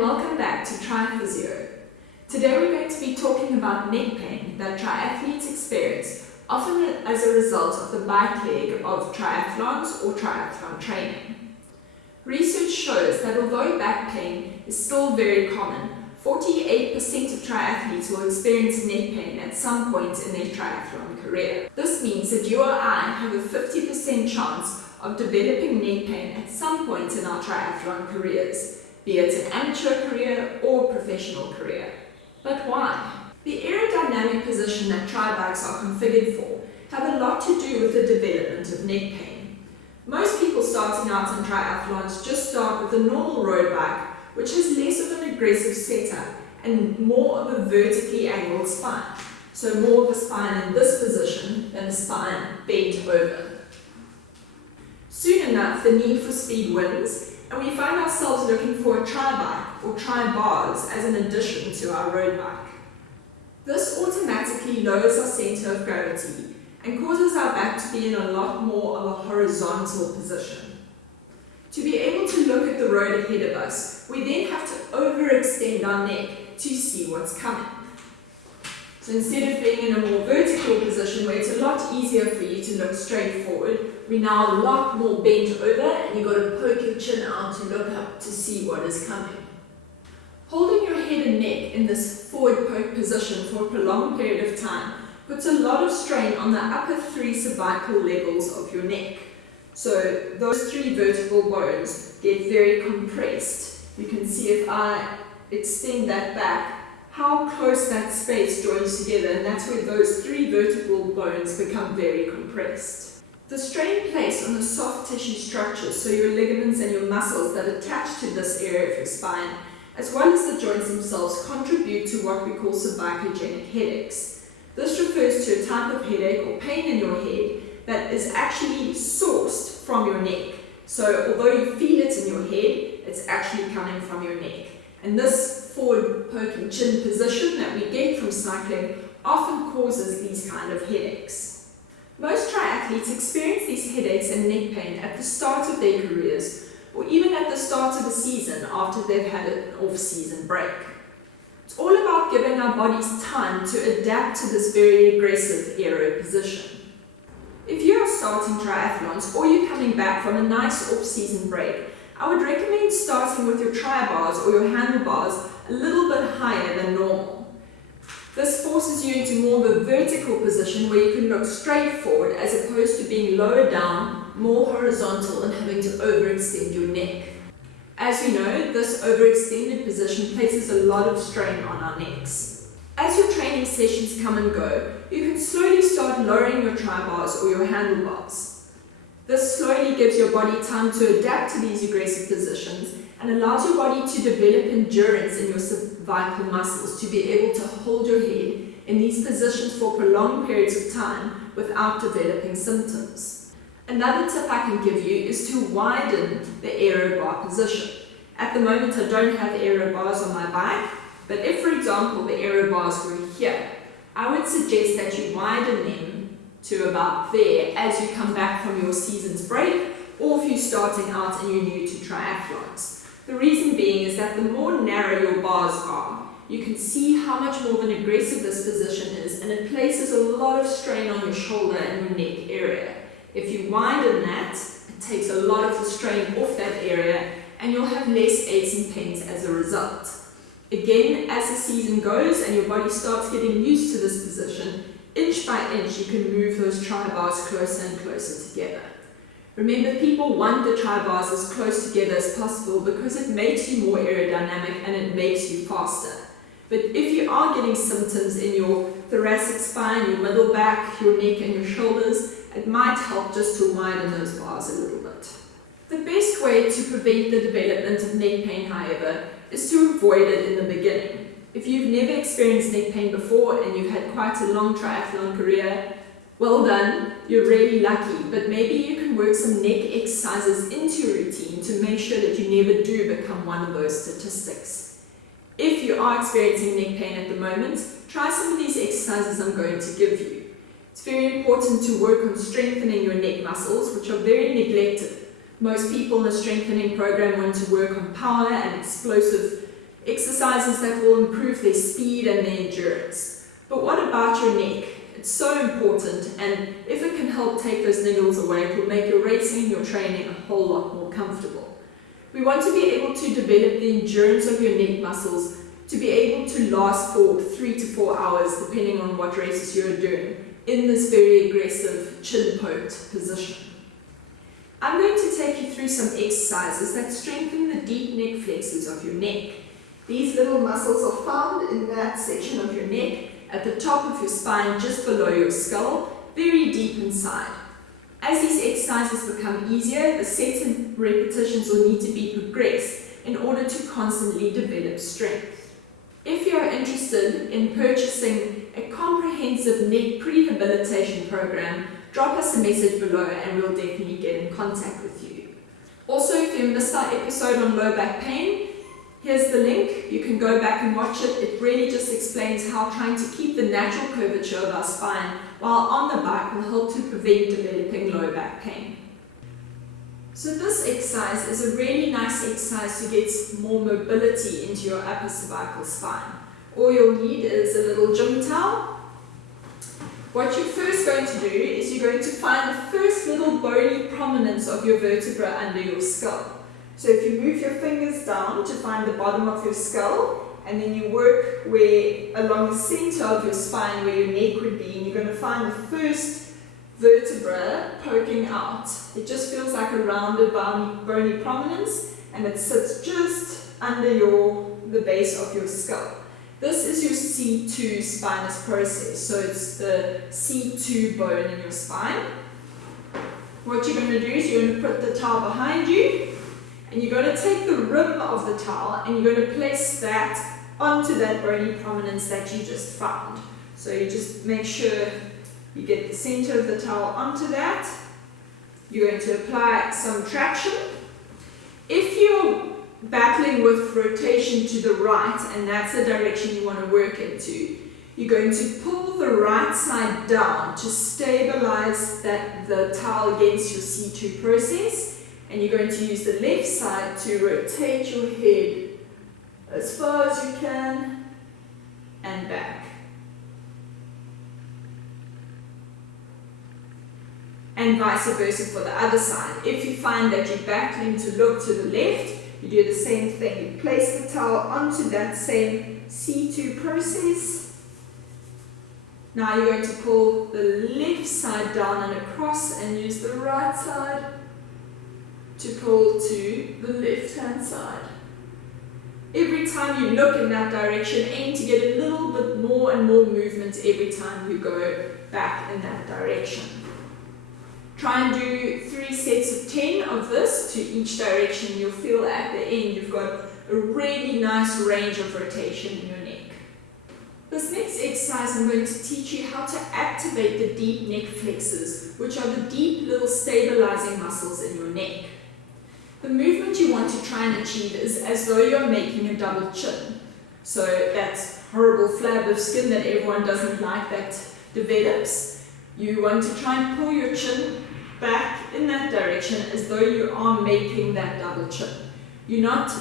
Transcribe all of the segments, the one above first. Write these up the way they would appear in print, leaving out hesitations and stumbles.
welcome back to TriPhysio. Today we're going to be talking about neck pain that triathletes experience, often as a result of the bike leg of triathlons or triathlon training. Research shows that although back pain is still very common, 48% of triathletes will experience neck pain at some point in their triathlon career. This means that you or I have a 50% chance of developing neck pain at some point in our triathlon careers, be it an amateur career or professional career. But why? The aerodynamic position that tri bikes are configured for have a lot to do with the development of neck pain. Most people starting out in triathlons just start with a normal road bike, which has less of an aggressive setup and more of a vertically angled spine. So more of a spine in this position than a spine bent over. Soon enough, the need for speed wins, and we find ourselves looking for a tri-bike or tri-bars as an addition to our road bike. This automatically lowers our centre of gravity and causes our back to be in a lot more of a horizontal position. To be able to look at the road ahead of us, we then have to overextend our neck to see what's coming. So instead of being in a more vertical position where it's a lot easier for you to look straight forward, we're now a lot more bent over and you've got to poke your chin out to look up to see what is coming. Holding your head and neck in this forward poke position for a prolonged period of time puts a lot of strain on the upper three cervical levels of your neck. So those three vertebral bones get very compressed. You can see if I extend that back, how close that space joins together, and that's where those three vertebral bones become very compressed. The strain placed on the soft tissue structures, so your ligaments and your muscles that attach to this area of your spine, as well as the joints themselves, contribute to what we call cervicogenic headaches. This refers to a type of headache or pain in your head that is actually sourced from your neck. So although you feel it in your head, it's actually coming from your neck. And this forward poking chin position that we get from cycling often causes these kind of headaches. Most triathletes experience these headaches and neck pain at the start of their careers, or even at the start of the season after they've had an off-season break. It's all about giving our bodies time to adapt to this very aggressive aero position. If you are starting triathlons or you're coming back from a nice off-season break, I would recommend starting with your tri-bars or your handlebars a little bit higher than normal. This forces you into more of a vertical position where you can look straight forward as opposed to being lower down, more horizontal and having to overextend your neck. As we know, this overextended position places a lot of strain on our necks. As your training sessions come and go, you can slowly start lowering your tri-bars or your handlebars. This slowly gives your body time to adapt to these aggressive positions and allows your body to develop endurance in your cervical muscles to be able to hold your head in these positions for prolonged periods of time without developing symptoms. Another tip I can give you is to widen the aero bar position. At the moment I don't have aero bars on my bike, but if for example the aero bars were here, I would suggest that you widen them to about there as you come back from your season's break, or if you're starting out and you're new to triathlons. The reason being is that the more narrow your bars are, you can see how much more of an aggressive this position is, and it places a lot of strain on your shoulder and your neck area. If you widen that, it takes a lot of the strain off that area and you'll have less aches and pains as a result. Again, as the season goes and your body starts getting used to this position, inch by inch you can move those tri-bars closer and closer together. Remember, people want the tri-bars as close together as possible because it makes you more aerodynamic and it makes you faster. But if you are getting symptoms in your thoracic spine, your middle back, your neck and your shoulders, it might help just to widen those bars a little bit. The best way to prevent the development of neck pain, however, is to avoid it in the beginning. If you've never experienced neck pain before and you've had quite a long triathlon career, well done, you're really lucky, but maybe you can work some neck exercises into your routine to make sure that you never do become one of those statistics. If you are experiencing neck pain at the moment, try some of these exercises I'm going to give you. It's very important to work on strengthening your neck muscles, which are very neglected. Most people in a strengthening program want to work on power and explosive exercises that will improve their speed and their endurance. But what about your neck? It's so important, and if it can help take those niggles away, it will make your racing and your training a whole lot more comfortable. We want to be able to develop the endurance of your neck muscles to be able to last for 3 to 4 hours, depending on what races you're doing, in this very aggressive chin-poked position. I'm going to take you through some exercises that strengthen the deep neck flexors of your neck. These little muscles are found in that section of your neck, at the top of your spine, just below your skull, very deep inside. As these exercises become easier, the sets and repetitions will need to be progressed in order to constantly develop strength. If you are interested in purchasing a comprehensive neck prehabilitation program, drop us a message below and we'll definitely get in contact with you. Also, if you missed our episode on low back pain, here's the link. You can go back and watch it. It really just explains how trying to keep the natural curvature of our spine while on the bike will help to prevent developing low back pain. So this exercise is a really nice exercise to get more mobility into your upper cervical spine. All you'll need is a little gym towel. What you're first going to do is you're going to find the first little bony prominence of your vertebra under your skull. So if you move your fingers down to find the bottom of your skull, and then you work along the center of your spine where your neck would be, and you're going to find the first vertebra poking out. It just feels like a rounded bony prominence, and it sits just under the base of your skull. This is your C2 spinous process, so it's the C2 bone in your spine. What you're going to do is you're going to put the towel behind you, and you're going to take the rim of the towel and you're going to place that onto that bony prominence that you just found. So you just make sure you get the center of the towel onto that. You're going to apply some traction. If you're battling with rotation to the right, and that's the direction you want to work into, you're going to pull the right side down to stabilize the towel against your C2 process, and you're going to use the left side to rotate your head as far as you can and back. And vice versa for the other side. If you find that you're battling to look to the left, you do the same thing. You place the towel onto that same C2 process. Now you're going to pull the left side down and across and use the right side to pull to the left hand side. Every time you look in that direction, aim to get a little bit more and more movement every time you go back in that direction. Try and do 3 sets of 10 of this to each direction. You'll feel at the end you've got a really nice range of rotation in your neck. This next exercise I'm going to teach you how to activate the deep neck flexors, which are the deep little stabilizing muscles in your neck. The movement you want to try and achieve is as though you're making a double chin. So that horrible flab of skin that everyone doesn't like that develops. You want to try and pull your chin back in that direction as though you are making that double chin. You're not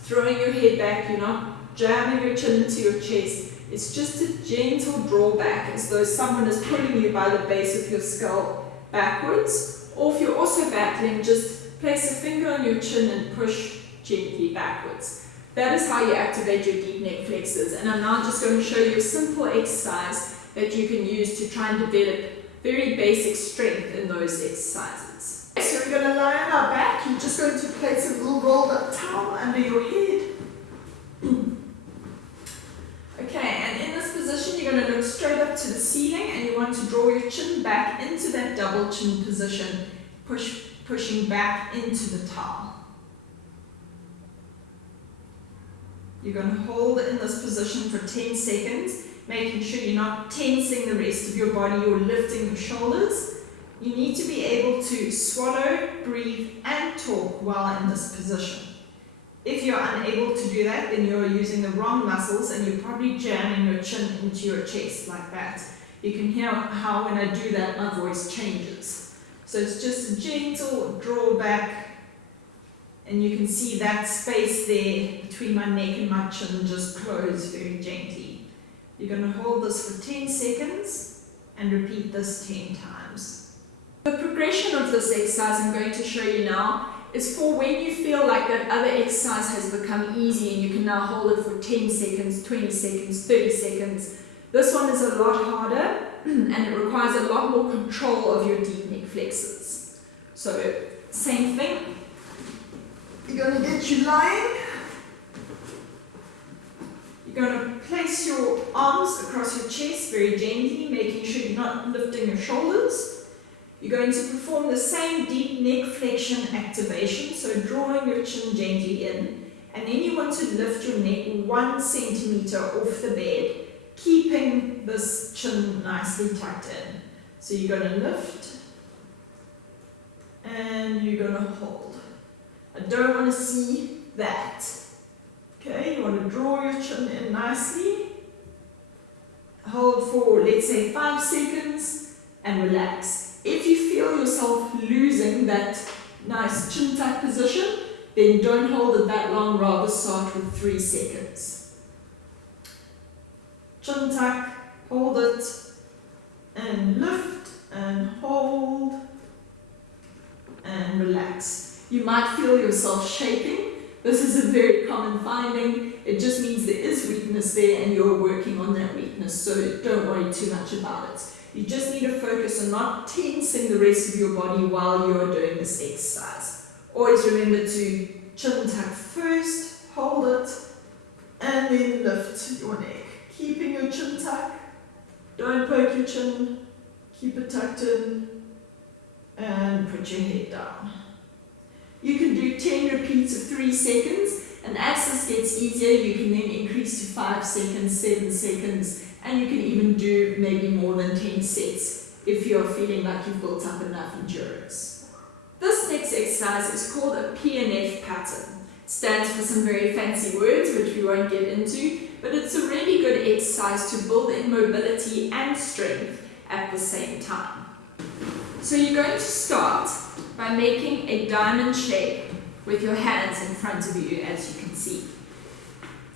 throwing your head back, you're not jamming your chin into your chest. It's just a gentle draw back as though someone is pulling you by the base of your skull backwards. Or if you're also battling, just place a finger on your chin and push gently backwards. That is how you activate your deep neck flexors. And I'm now just going to show you a simple exercise that you can use to try and develop very basic strength in those exercises. So we're going to lie on our back. You're just going to place a little rolled up towel under your head. Okay, and in this position you're going to look straight up to the ceiling and you want to draw your chin back into that double chin position, pushing back into the towel. You're going to hold in this position for 10 seconds, making sure you're not tensing the rest of your body or lifting your shoulders. You need to be able to swallow, breathe, and talk while in this position. If you're unable to do that, then you're using the wrong muscles and you're probably jamming your chin into your chest like that. You can hear how when I do that, my voice changes. So it's just a gentle draw back And you can see that space there between my neck and my chin just close very gently. You're going to hold this for 10 seconds and repeat this 10 times. The progression of this exercise I'm going to show you now is for when you feel like that other exercise has become easy and you can now hold it for 10 seconds, 20 seconds, 30 seconds. This one is a lot harder and it requires a lot more control of your deep neck flexors. So, same thing. You're going to get you lying. You're going to place your arms across your chest very gently, making sure you're not lifting your shoulders. You're going to perform the same deep neck flexion activation, so drawing your chin gently in, and then you want to lift your neck 1 centimeter off the bed, keeping this chin nicely tucked in. So you're going to lift, and you're going to hold. I don't want to see that. Okay, you want to draw your chin in nicely. Hold for, let's say, 5 seconds and relax. If you feel yourself losing that nice chin tuck position, then don't hold it that long, rather start with 3 seconds. Chin tuck, hold it, and lift, and hold, and relax. You might feel yourself shaking. This is a very common finding. It just means there is weakness there and you're working on that weakness, so don't worry too much about it. You just need to focus on not tensing the rest of your body while you're doing this exercise. Always remember to chin tuck first, hold it, and then lift your neck. Keeping your chin tuck, don't poke your chin, keep it tucked in, and put your head down. You can do 10 repeats of 3 seconds, and as this gets easier, you can then increase to 5 seconds, 7 seconds, and you can even do maybe more than 10 sets if you're feeling like you've built up enough endurance. This next exercise is called a PNF pattern. It stands for some very fancy words which we won't get into, but it's a really good exercise to build in mobility and strength at the same time. So you're going to start by making a diamond shape with your hands in front of you, as you can see.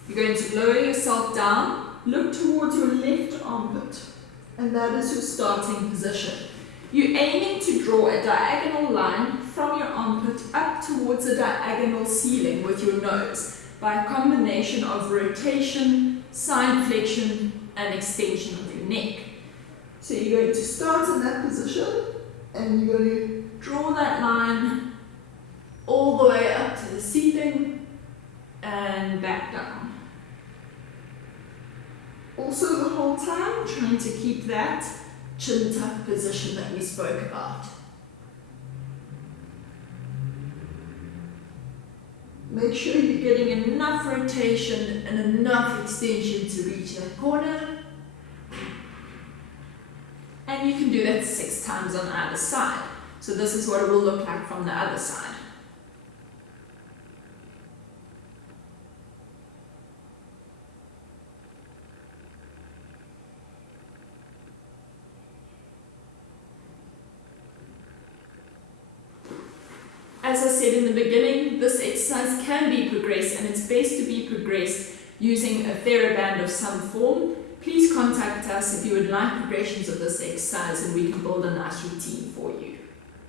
You're going to lower yourself down, look towards your left armpit, and that is your starting position. You're aiming to draw a diagonal line from your armpit up towards a diagonal ceiling with your nose by a combination of rotation, side flexion, and extension of your neck. So you're going to start in that position, and you're going to draw that line all the way up to the ceiling and back down. Also the whole time trying to keep that chin tuck position that we spoke about. Make sure you're getting enough rotation and enough extension to reach that corner. And you can do that 6 times on either side. So this is what it will look like from the other side. As I said in the beginning, this exercise can be progressed, and it's best to be progressed using a TheraBand of some form. Please contact us if you would like progressions of this exercise, and we can build a nice routine for you.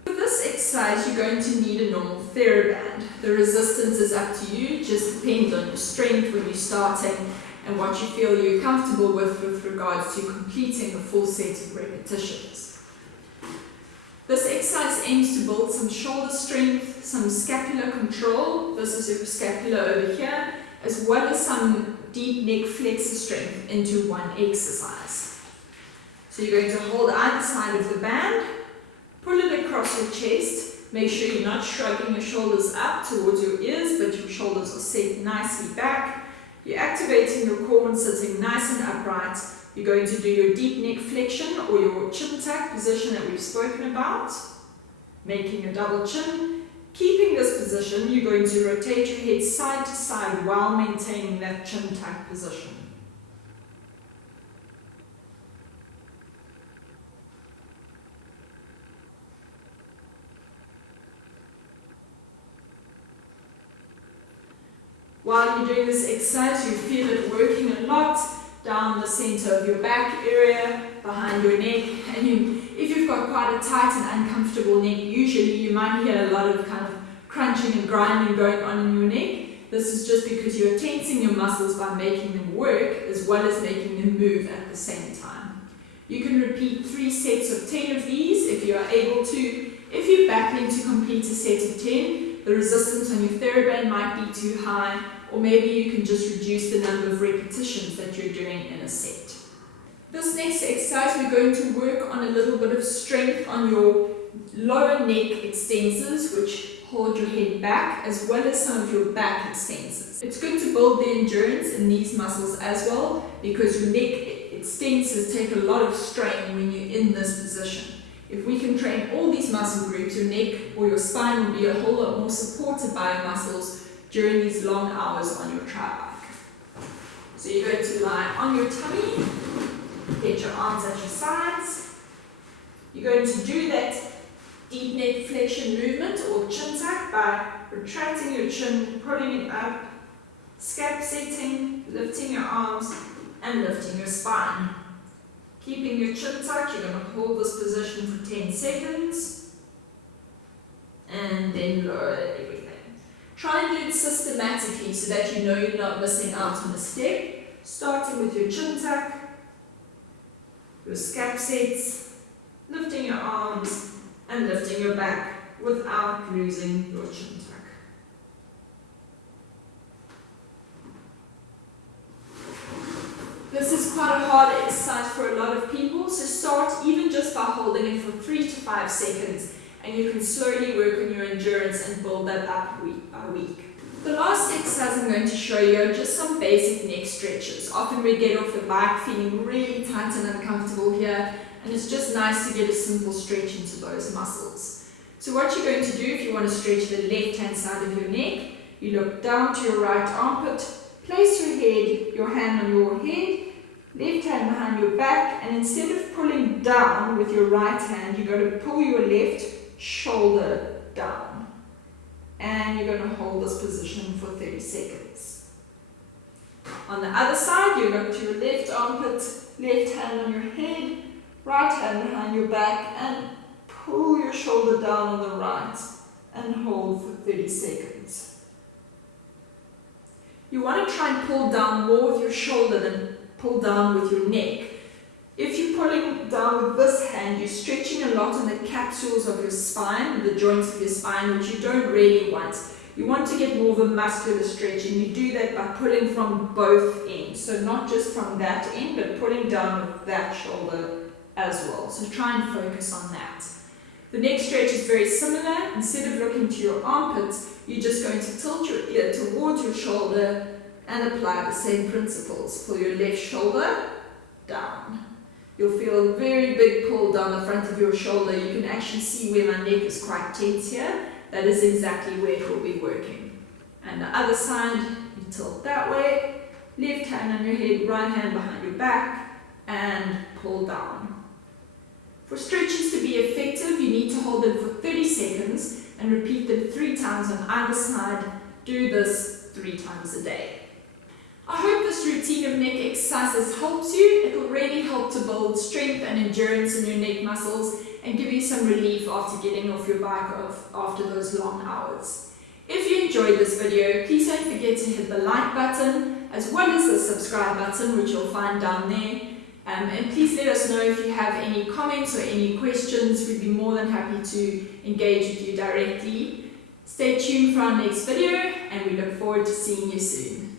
For this exercise, you're going to need a normal TheraBand. The resistance is up to you, just depends on your strength when you're starting and what you feel you're comfortable with regards to completing a full set of repetitions. This exercise aims to build some shoulder strength, some scapular control, this is your scapula over here, as well as some deep neck flexor strength into one exercise. So you're going to hold either side of the band, pull it across your chest, make sure you're not shrugging your shoulders up towards your ears, but your shoulders are set nicely back. You're activating your core and sitting nice and upright. You're going to do your deep neck flexion or your chin tuck position that we've spoken about, making a double chin. Keeping this position, you're going to rotate your head side to side while maintaining that chin tuck position. While you're doing this exercise, you feel it working a lot down the center of your back area, behind your neck, and if you've got quite a tight and uncomfortable neck, usually you might hear a lot of kind of crunching and grinding going on in your neck. This is just because you're tensing your muscles by making them work as well as making them move at the same time. You can repeat 3 sets of 10 of these if you are able to. If you're battling to complete a set of 10, the resistance on your TheraBand might be too high, or maybe you can just reduce the number of repetitions that you're doing in a set. This next exercise, we're going to work on a little bit of strength on your lower neck extensors, which hold your head back, as well as some of your back extensors. It's good to build the endurance in these muscles as well, because your neck extensors take a lot of strain when you're in this position. If we can train all these muscle groups, your neck or your spine will be a whole lot more supported by your muscles during these long hours on your tri bike. So you're going to lie on your tummy, get your arms at your sides. You're going to do that deep neck flexion movement or chin tuck by retracting your chin, pulling it up, scap setting, lifting your arms and lifting your spine. Keeping your chin tucked, you're going to hold this position for 10 seconds and then lower everything. Try and do it systematically so that you know you're not missing out on a step, starting with your chin tuck, your scap sets, lifting your arms and lifting your back without losing your chin tuck. This is quite a hard exercise for a lot of people, so start even just by holding it for 3 to 5 seconds, and you can slowly work on your endurance and build that up week by week. The last exercise I'm going to show you are just some basic neck stretches. Often we get off the bike feeling really tight and uncomfortable here, and it's just nice to get a simple stretch into those muscles. So what you're going to do if you want to stretch the left-hand side of your neck, you look down to your right armpit, place your hand on your head, left hand behind your back, and instead of pulling down with your right hand, you're going to pull your left shoulder down. And you're going to hold this position for 30 seconds. On the other side, you look to your left armpit, left hand on your head, right hand behind your back, and pull your shoulder down on the right and hold for 30 seconds. You want to try and pull down more with your shoulder than pull down with your neck. If you're pulling down with this hand, you're stretching a lot on the capsules of your spine, the joints of your spine, which you don't really want. You want to get more of a muscular stretch, and you do that by pulling from both ends. So not just from that end, but pulling down with that shoulder as well. So try and focus on that. The neck stretch is very similar. Instead of looking to your armpits, you're just going to tilt your ear towards your shoulder and apply the same principles. Pull your left shoulder down. You'll feel a very big pull down the front of your shoulder. You can actually see where my neck is quite tense here. That is exactly where it will be working. And the other side, you tilt that way. Left hand on your head, right hand behind your back, and pull down. For stretches to be effective, you need to hold them for 30 seconds and repeat them 3 times on either side. Do this 3 times a day. I hope this routine of neck exercises helps you. It will really help to build strength and endurance in your neck muscles and give you some relief after getting off your bike after those long hours. If you enjoyed this video, please don't forget to hit the like button as well as the subscribe button, which you'll find down there. And please let us know if you have any comments or any questions. We'd be more than happy to engage with you directly. Stay tuned for our next video, and we look forward to seeing you soon.